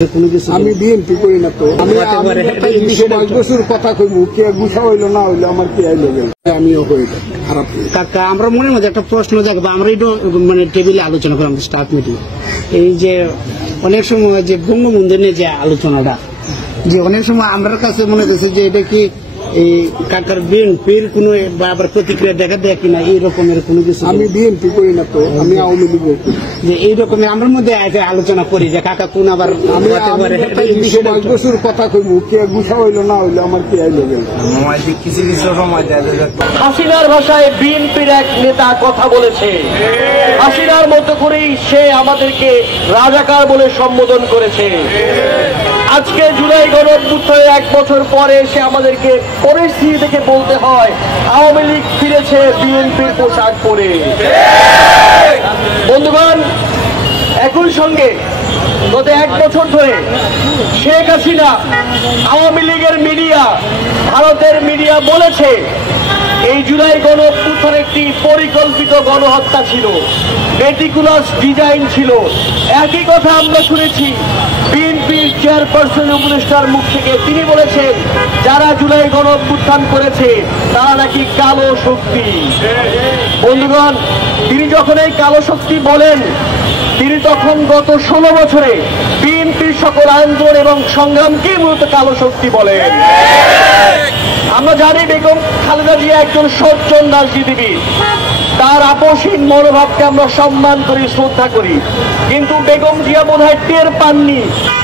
আমি বিএনপি করি না তো আমি 5 বছর কথা কইব কে গুছা হইল না হইলো আমার কি আইলো আমিও হই খারাপ কাকা আমরা মনের মধ্যে একটা প্রশ্ন জাগবে আমরা একটু মানে টেবিলে আলোচনা করলাম স্টাফ মিটিং এই যে অনেক সময় যে বঙ্গবন্ধু নিয়ে যে আলোচনাটা যে অনেক সময় আমার কাছে মনে হচ্ছে যে এটা কি এই কাকার বিএনপির কোনো আবার প্রতিক্রিয়া দেখা দেয় কিনা এই রকমের কোনো কিছু আমি বিএনপি করি না তো আমি আওয়ামী লীগ যে এই রকমের আমরা মধ্যে আলোচনা করি যে কাকা কোন আবার আমি 5 বছর কথা কইব কে গুছা হইল না হইলো আমার কি আইলো কিছু কিছু সময় হাসিনার ভাষায় বিএনপির এক নেতা কথা বলেছে, হাসিনার মতো করেই সে আমাদেরকে রাজাকার বলে সম্বোধন করেছে। আজকে জুলাই গণঅভ্যুত্থানের 1 বছর পরে এসে আমাদেরকে পরিস্থিতি দেখে বলতে হয় আওয়ামী লীগ ফিরেছে বিএনপির পোশাক পরে। বন্ধুগণ, একই সঙ্গে গত 1 বছর ধরে শেখ হাসিনা, আওয়ামী লীগের মিডিয়া, ভারতের মিডিয়া বলেছে এই জুলাই গণঅভ্যুত্থান একটি পরিকল্পিত গণহত্যা ছিল, মেটিকুলাস ডিজাইন ছিল। একই কথা আমরা শুনেছি বিএনপির চেয়ারপারসন উপদেষ্টার মুখ থেকে। তিনি বলেছেন যারা জুলাই গণঅভ্যুত্থান করেছে তারা নাকি কালো শক্তি। বন্ধুগণ, তিনি যখন এই কালো শক্তি বলেন তিনি তখন গত 16 বছরে বিএনপির সকল আন্দোলন এবং সংগ্রামকে মূলত কালো শক্তি বলেন। আমরা জানি বেগম খালেদা জিয়া একজন সজ্জন রাজনীতিবিদ, তার আপোষহীন মনোভাবকে আমরা সম্মান করি, শ্রদ্ধা করি, কিন্তু বেগম জিয়া বোধহয় টের পাননি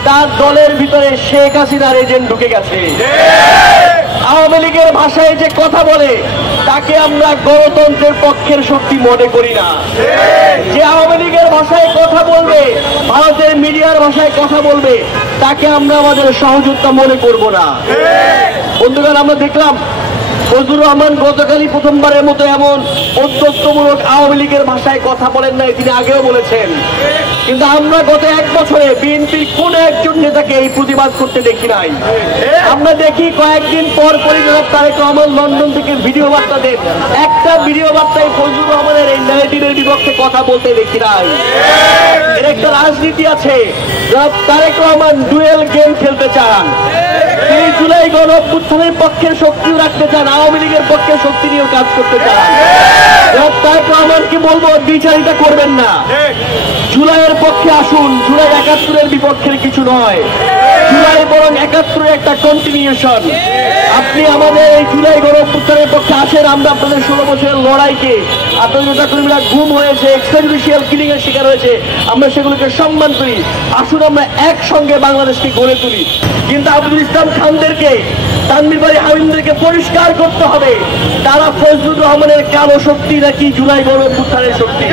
তার দলের ভিতরে শেখ হাসিনার এজেন্ট ঢুকে গেছে। আওয়ামী লীগের ভাষায় যে কথা বলে তাকে আমরা গণতন্ত্রের পক্ষের শক্তি মনে করি না। যে আওয়ামী লীগের ভাষায় কথা বলবে, ভারতের মিডিয়ার ভাষায় কথা বলবে, তাকে আমরা আমাদের সহযোদ্ধা মনে করব না। বন্ধুগণ, আমরা দেখলাম ফজলুর রহমান গতকালই প্রথমবারের মতো এমন অধ্যত্বমূলক আওয়ামী লীগের ভাষায় কথা বলেন নাই, তিনি আগেও বলেছেন, কিন্তু আমরা গত 1 বছরে বিএনপির কোন একজন নেতাকে এই প্রতিবাদ করতে দেখি নাই। আমরা দেখি কয়েকদিন পর জনাব তারেক রহমান লন্ডন থেকে ভিডিও বার্তা দেন, একটা ভিডিও বার্তায় ফজলুর রহমানের এই ন্যারেটিভের বিপক্ষে কথা বলতে দেখি নাই। এর একটা রাজনীতি আছে, জনাব তারেক রহমান ডুয়েল গেম খেলতে চান। তিনি জুলাই গণঅভ্যুত্থানের পক্ষে শক্তিও রাখতে চান, আওয়ামী লীগের পক্ষে শক্তি নিয়েও কাজ করতে চান। তারেক রহমানকে বলবো বিচারিতা করবেন না, জুলাইয়ের পক্ষে আসুন। জুলাই 71-এর বিপক্ষের কিছু নয়, জুলাই বরং 71-এর একটা কন্টিনিউশন। আপনি আমাদের এই জুলাই গণঅভ্যুত্থানের পক্ষে আসেন, আমরা আপনাদের 16 বছরের লড়াইকে, আপনাদের নেতাকর্মীরা গুম হয়েছে, এক্সট্রাজুডিশিয়াল কিলিং এর শিকার হয়েছে, আমরা সেগুলোকে সম্মান করি। আসুন আমরা একসঙ্গে বাংলাদেশকে গড়ে তুলি। কিন্তু আব্দুল ইসলাম খানদেরকে, তানভীর বারী হামিমদেরকে পরিষ্কার করতে হবে তারা ফজলুর রহমানের কালো শক্তি নাকি জুলাই গণঅভ্যুত্থানের শক্তি।